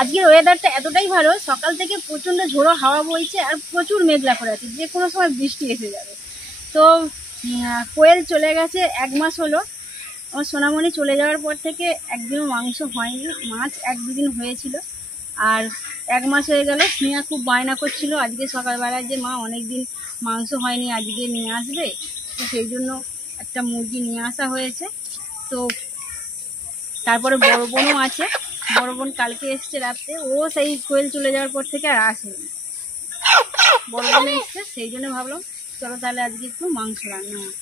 আজকের ওয়েদারটা এতটাই ভালো, সকাল থেকে প্রচণ্ড ঝোড়ো হাওয়া বইছে আর প্রচুর মেঘলা করে আছে, যে কোনো সময় বৃষ্টি এসে যাবে। তো কোয়েল চলে গেছে, 1 মাস হলো। আমার সোনামণি চলে যাওয়ার পর থেকে একদিনও মাংস হয়নি, মাছ 1-2 দিন হয়েছিল। আর 1 মাস হয়ে গেল। স্নেহা খুব বায়না করছিল আজকে সকালবেলায় যে মা অনেক দিন মাংস হয়নি, আজকে নিয়ে আসবে। তো সেই জন্য একটা মুরগি নিয়ে আসা হয়েছে। তো তারপরে বড় বোনও আছে, বড় বোন কালকে এসছে রাত্রে, ও সেই কোয়েল চলে যাওয়ার পর থেকে আর আসেনি। বড় বোন এসছে, সেই জন্য ভাবলাম চলো তাহলে আজকে একটু মাংস রান্না হয়।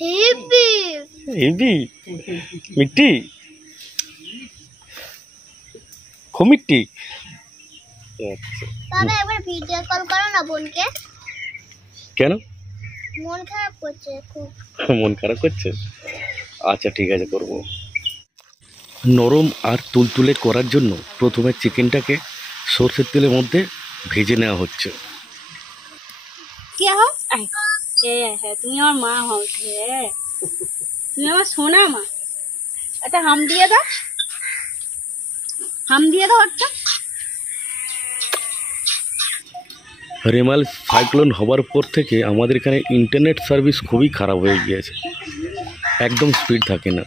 হেভি মিট্টি মিট্টি। বাবা একবার ভিডিও কল করো না বোনকে। কেন? মন খারাপ করছে খুব। মন খারাপ করছে? আচ্ছা ঠিক আছে, করব। নরম আর তুলতুলে করার জন্য প্রথমে চিকেনটাকে সরষের তেলের মধ্যে ভেজে নেওয়া হচ্ছে। কে হও? হ্যাঁ, তুমি আমার মা হও। হ্যাঁ, তুমি আমার সোনা মা। একটা হাম দিয়ে দাও, হাম দিয়ে দাও একটা। রেমাল সাইক্লোন হবার পর থেকে আমাদের এখানে ইন্টারনেট সার্ভিস খুবই খারাপ হয়ে গিয়েছে, একদম স্পিড থাকে না।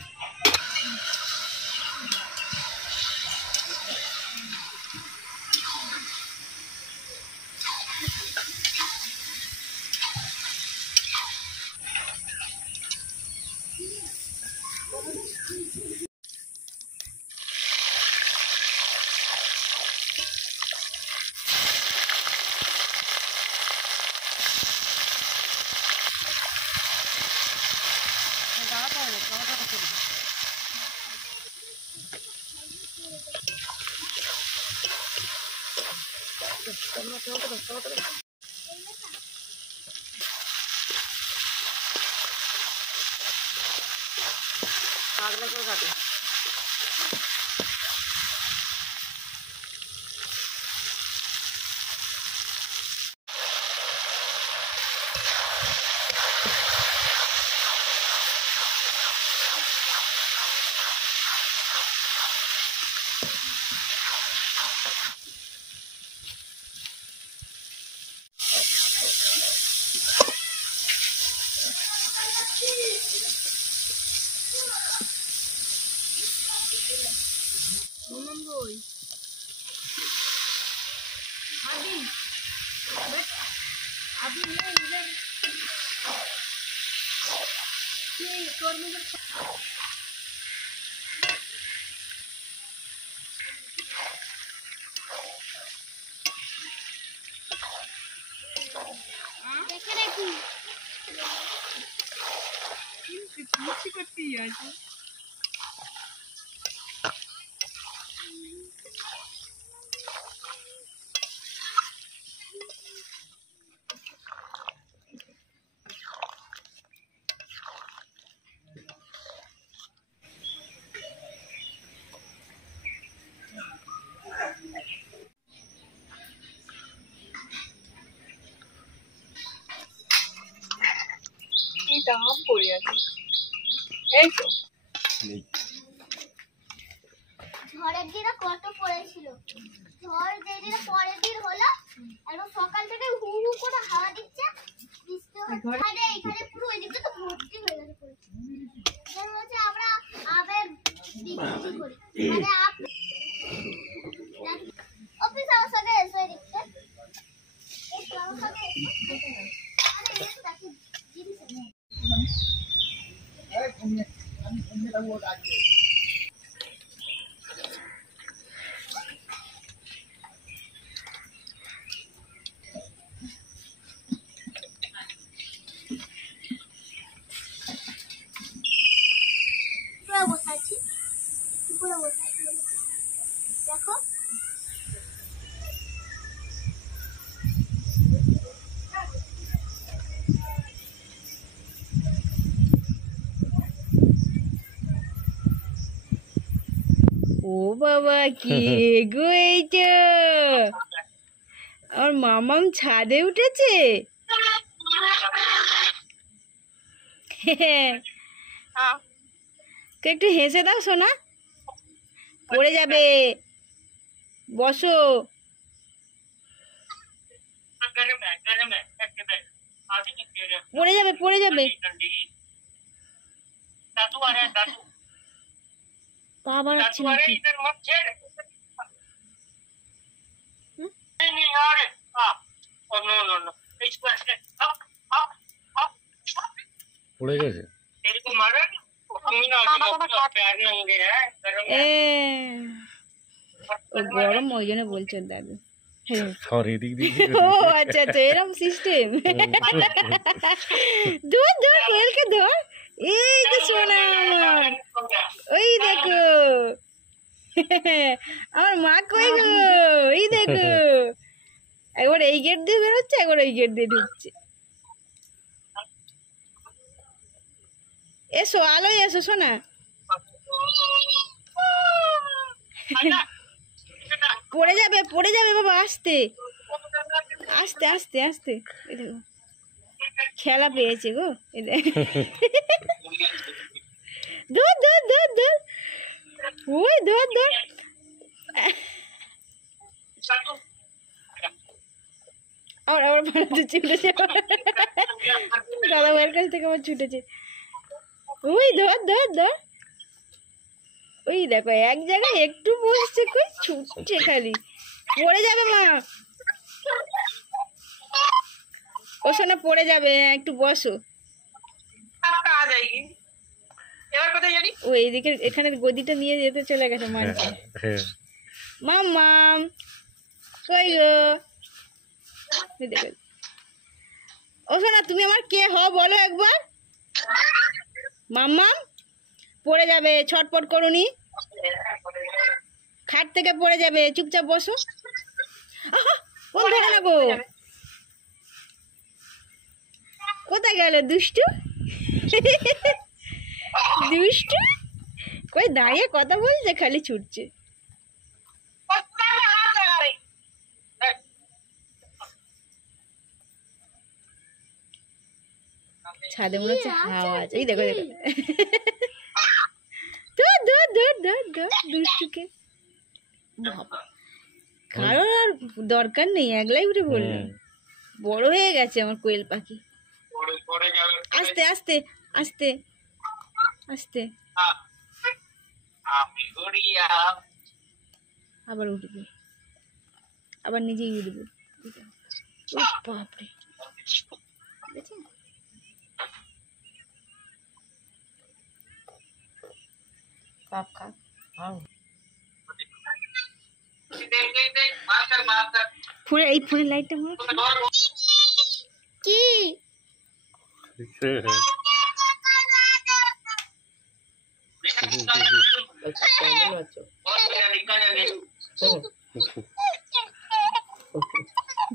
ঝড়ের দিনে কত পড়েছিল, ঝড় যেদিন পরের দিন হলো, একদম সকাল থেকে হু হু করে হাওয়া দিচ্ছে। এখানে এখানে পুরো ওই দিকটা তো ভর্তি হয়ে গেছে পুরো। এখানে হচ্ছে আমরা আবের বিক্রি করি মানে অফিস আমার সঙ্গে এসে দিচ্ছে এই আমার সঙ্গে আরে এসে দেখি জিনিস পুরো বসাচ্ছি পুরো বসাচ্ছি দেখো ও বাবা কি গো এইটা, আর মামাম ছাদে উঠেছে। একটু হেসে দাও সোনা, পড়ে যাবে, বসো। পড়ে যাবে পড়ে যাবে, পা বাড়াচ্ছে নাকি? পড়ে গেছে। ও গরম ওই জন্য বলছো দাদু। সরি দিক দিক ও আচ্ছা আচ্ছা, এরকম সিস্টেম। ধর ধর কোয়েলকে ধর, এই তো সোনা আমার, ওই দেখো আমার মা কই গো, এই দেখো একবার এই গেট দিয়ে বেরোচ্ছে, একবার ওই গেট দিয়ে ঢুকছে। এসো আলোয় এসো সোনা। পড়ে যাবে বাবা, আস্তে আস্তে আস্তে আস্তে। এই দেখো খেলা পেয়েছে গো, এই দেখো ধর ধর ধর ধর, ওই ধর ধর। আবার বাড়াতে ছুটেছে, দাদা ভাইয়ের কাছ থেকে আবার ছুটেছে। ওই ধর ধর ধর, ওই দেখো এক জায়গায় একটু বসছে, কই ছুটছে খালি। পড়ে যাবে মা, ও শোনা পড়ে যাবে, একটু বসো। ও এইদিকে এখানে গদিটা নিয়ে যেতে চলে গেছে মানছে। মাম্মাম কই গো, ও শোনা তুমি আমার কে হও বলো একবার। মাম্মাম পড়ে যাবে, ছটপট করুনি, খাট থেকে পড়ে যাবে, চুপচাপ বসো। কোন ধরে না গো, কোথায় গেল দুষ্টু? দুষ্টু কই দাঁড়িয়ে কথা বলছে, খালি ছুটছে। ছাদে মনে হচ্ছে হাওয়া আছে, এই দেখো দেখো ধর ধর ধর ধর ধর দুষ্টুকে। কারোর আর দরকার নেই, একলাই উঠে বললাম। বড় হয়ে গেছে আমার কোয়েল পাখি। আস্তে আস্তে আস্তে আস্তে, আবার উঠবে, আবার নিজেই উঠবে। বাপরে কাপ কাপ ফোনে, এই ফোনের লাইটটা মার। কি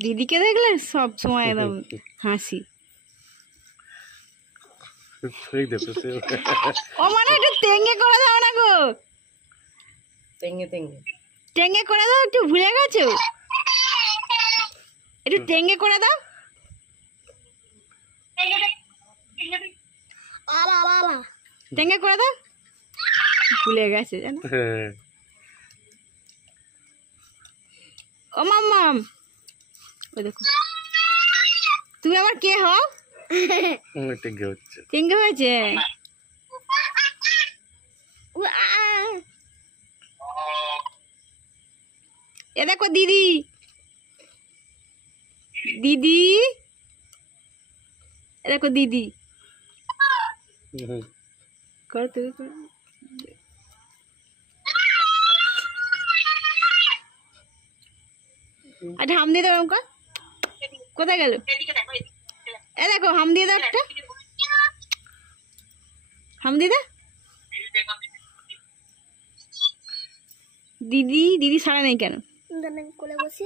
দিদিকে দেখলে সব সময় একদম হাসি। ও মানে একটু তেঙ্গে করে দাও না গো, তেঙ্গে করে দাও, একটু ভুলে গেছো, একটু তেঙ্গে করে দাও। তেঙ্গে করে দাও, ভুলে গেছে জানো। ও মাম্মাম, ওই দেখো তুমি আমার কে হও? টিঙ্গে হচ্ছে। তিনটে হয়েছে। এ দেখো দিদি, দিদি, এ দেখো দিদি করো তুমি করো। আচ্ছা হাম দিয়ে দাও আমাকে। কোথায় গেল? এ দেখো হাম দিয়ে দাও একটা, হাম দিয়ে দাও। দিদি, দিদি সারা নেই কেন? কোলে বসি।